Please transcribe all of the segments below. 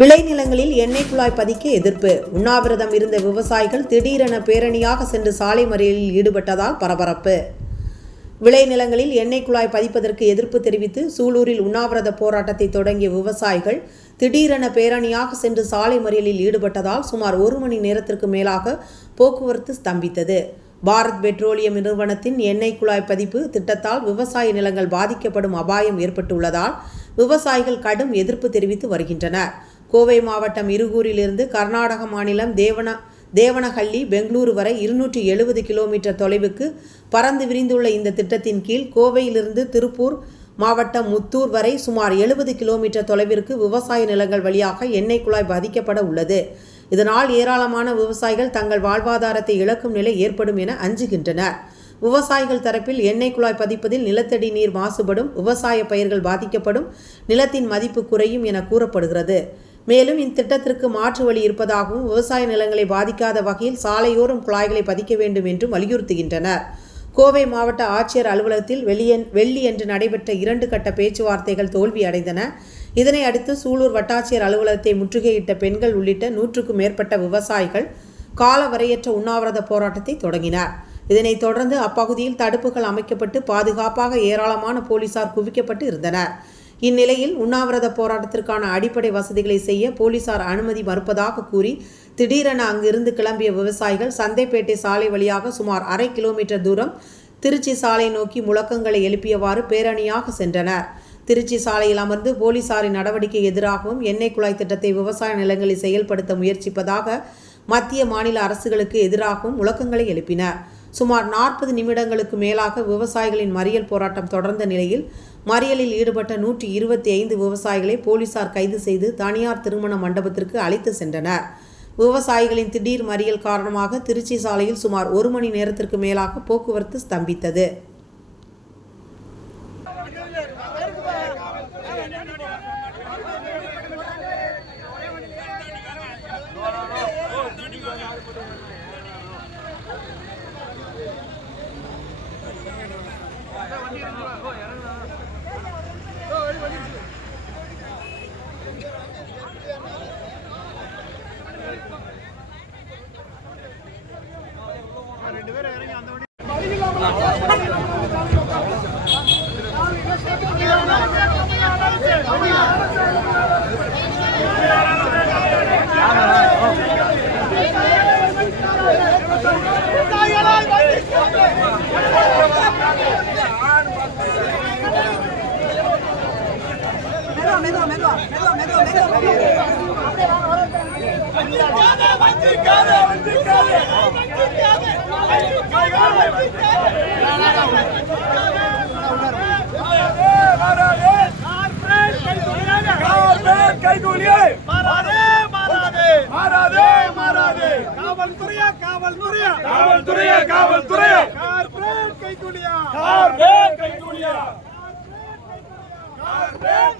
விளைநிலங்களில் எண்ணெய் குழாய் பதிக்க எதிர்ப்பு. உண்ணாவிரதம் இருந்த விவசாயிகள் திடீரென பேரணியாக சென்று சாலை மறியலில் ஈடுபட்டதால் பரபரப்பு. விளைநிலங்களில் எண்ணெய் குழாய் பதிப்பதற்கு எதிர்ப்பு தெரிவித்து சூலூரில் உண்ணாவிரத போராட்டத்தை தொடங்கிய விவசாயிகள் திடீரென பேரணியாக சென்று சாலை மறியலில் ஈடுபட்டதால் சுமார் ஒரு மணி நேரத்திற்கு மேலாக போக்குவரத்து ஸ்தம்பித்தது. பாரத் பெட்ரோலியம் நிறுவனத்தின் எண்ணெய் குழாய் பதிப்பு திட்டத்தால் விவசாய நிலங்கள் பாதிக்கப்படும் அபாயம் ஏற்பட்டுள்ளதால் விவசாயிகள் கடும் எதிர்ப்பு தெரிவித்து வருகின்றனர். கோவை மாவட்டம் இருகூரிலிருந்து கர்நாடக மாநிலம் தேவன தேவனஹள்ளி பெங்களூரு வரை இருநூற்றி எழுபது கிலோமீட்டர் தொலைவுக்கு பறந்து விரிந்துள்ள இந்த திட்டத்தின் கீழ் கோவையிலிருந்து திருப்பூர் மாவட்டம் முத்தூர் வரை சுமார் எழுபது கிலோமீட்டர் தொலைவிற்கு விவசாய நிலங்கள் வழியாக எண்ணெய் குழாய் பாதிக்கப்பட உள்ளது. இதனால் ஏராளமான விவசாயிகள் தங்கள் வாழ்வாதாரத்தை இழக்கும் நிலை ஏற்படும் என அஞ்சுகின்றனர். விவசாயிகள் தரப்பில் எண்ணெய் குழாய் பதிப்பதில் நிலத்தடி நீர் மாசுபடும் விவசாய பயிர்கள் பாதிக்கப்படும் நிலத்தின் மதிப்பு குறையும் என கூறப்படுகிறது. மேலும் இத்திட்டத்திற்கு மாற்று வழி இருப்பதாகவும் விவசாய நிலங்களை பாதிக்காத வகையில் சாலையோரம் குழாய்களை பதிக்க வேண்டும் என்றும் வலியுறுத்துகின்றனர். கோவை மாவட்ட ஆட்சியர் அலுவலகத்தில் வெள்ளி என்று நடைபெற்ற இரண்டு கட்ட பேச்சுவார்த்தைகள் தோல்வியடைந்தன. இதனை அடுத்து சூலூர் வட்டாட்சியர் அலுவலகத்தை முற்றுகையிட்ட பெண்கள் உள்ளிட்ட நூற்றுக்கும் மேற்பட்ட விவசாயிகள் காலவரையற்ற உண்ணாவிரத போராட்டத்தை தொடங்கினார். இதனைத் தொடர்ந்து அப்பகுதியில் தடுப்புகள் அமைக்கப்பட்டு பாதுகாப்பாக ஏராளமான போலீசார் குவிக்கப்பட்டு இருந்தனர். இந்நிலையில் உண்ணாவிரத போராட்டத்திற்கான அடிப்படை வசதிகளை செய்ய போலீசார் அனுமதி மறுப்பதாக கூறி திடீரென அங்கிருந்து கிளம்பிய விவசாயிகள் சந்தைப்பேட்டை சாலை வழியாக சுமார் அரை கிலோமீட்டர் தூரம் திருச்சி சாலை நோக்கி முழக்கங்களை எழுப்பியவாறு பேரணியாக சென்றனர். திருச்சி சாலையில் அமர்ந்து போலீசாரின் நடவடிக்கை எதிராகவும் எண்ணெய் குழாய் திட்டத்தை விவசாய நிலங்களில் செயல்படுத்த முயற்சிப்பதாக மத்திய மாநில அரசுகளுக்கு எதிராகவும் முழக்கங்களை எழுப்பினர். சுமார் நாற்பது நிமிடங்களுக்கு மேலாக விவசாயிகளின் மறியல் போராட்டம் தொடர்ந்த நிலையில் மறியலில் ஈடுபட்ட நூற்றி இருபத்தி ஐந்து விவசாயிகளை போலீசார் கைது செய்து தனியார் திருமண மண்டபத்திற்கு அழைத்து சென்றனர். விவசாயிகளின் திடீர் மறியல் காரணமாக திருச்சி சாலையில் சுமார் ஒரு மணி நேரத்திற்கு மேலாக போக்குவரத்து ஸ்தம்பித்தது. ரெண்டு பேரும் இறங்கி அந்த Yeah. கைகூலியே மாறாதே மாறாதே மாறாதே மாறாதே காவல்துறையா காவல்துறையா காவல்துறையே காவல்துறையே கார்பரேட் கைக்கூலியா கார்பரேட் கைகூலியா கார்பரேட்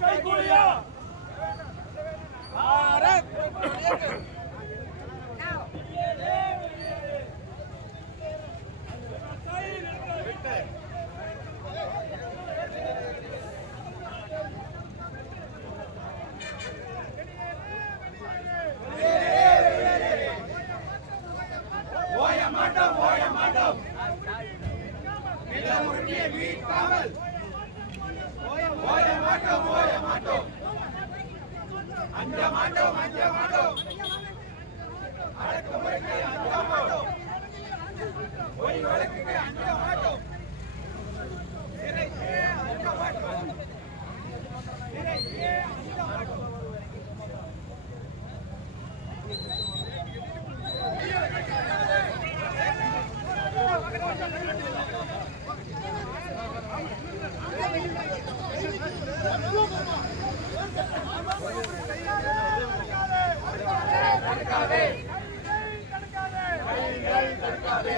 தடுக்காதே தடுக்காதே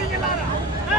இங்கே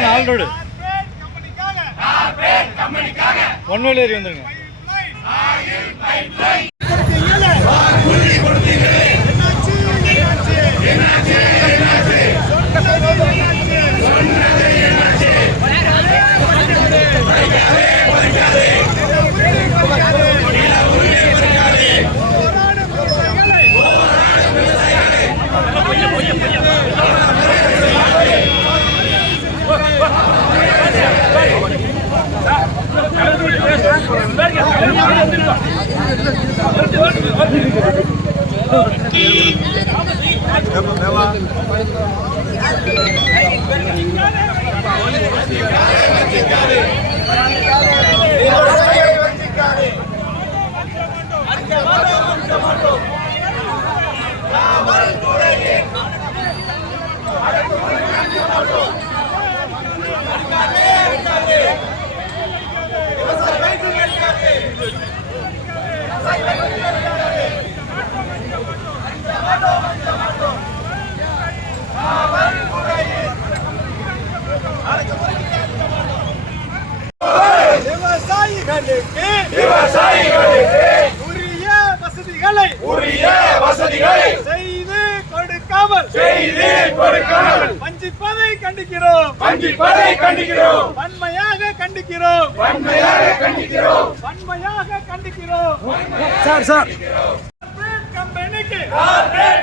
நாலு ரோடு ஒன் வேல ஏறி வந்துருங்க. Thank you. செய்து கொடுக்காமல். வஞ்சிப்பதை கண்டிக்கிறோம். வஞ்சிப்பதை கண்டிக்கிறோம். வன்மையாக கண்டிக்கிறோம். வன்மையாக கண்டிக்கிறோம். வன்மையாக கண்டிக்கிறோம். Sir sir. கம்பெனிக்கு.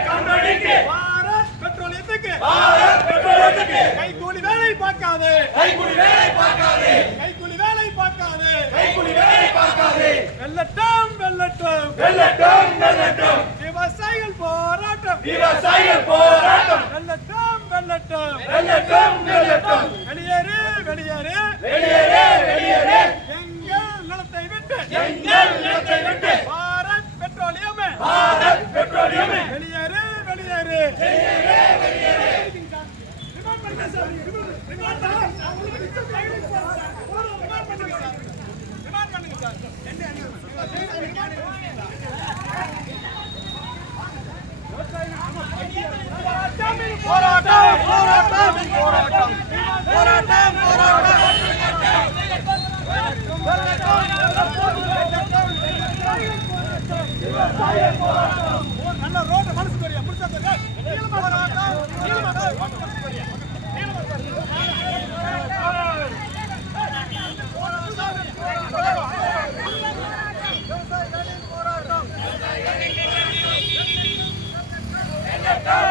கம்பெனிக்கு. பாரத் பெட்ரோலியத்துக்கு. பாரத் பெட்ரோலியத்துக்கு. கைக்கூலி வேலை பார்க்காது. கைக்கூலி வேலை பார்க்காதே. கைக்கூலி வேலை பார்க்காது. கைக்கூலி வேலை பார்க்காதே. வெள்ளட்டும் வெள்ளட்டும் வெல்லட்டும் வெல்லட்டும். விவசாயிகள் போராட்டம். விவசாயிகள் போராட்டம். வெல்லட்டும் வெல்லட்டும் வெல்லட்டும் வெல்லட்டும் வெளியேறு வெளியேறு. வெளியேறு வெளியேறு. எங்கள் நிலத்தை விட்டு எங்கள் நிலத்தை விட்டு பாரத் பெட்ரோலியம். பாரத் பெட்ரோலியம். வெளியேறு வெளியேறு. வெளியேறு வெளியேறு. என்ன என்ன? போராட்டம் போராட்டம் போராட்டம். போராட்டம் போராட்டம் போராட்டம் போராட்டம் सरकार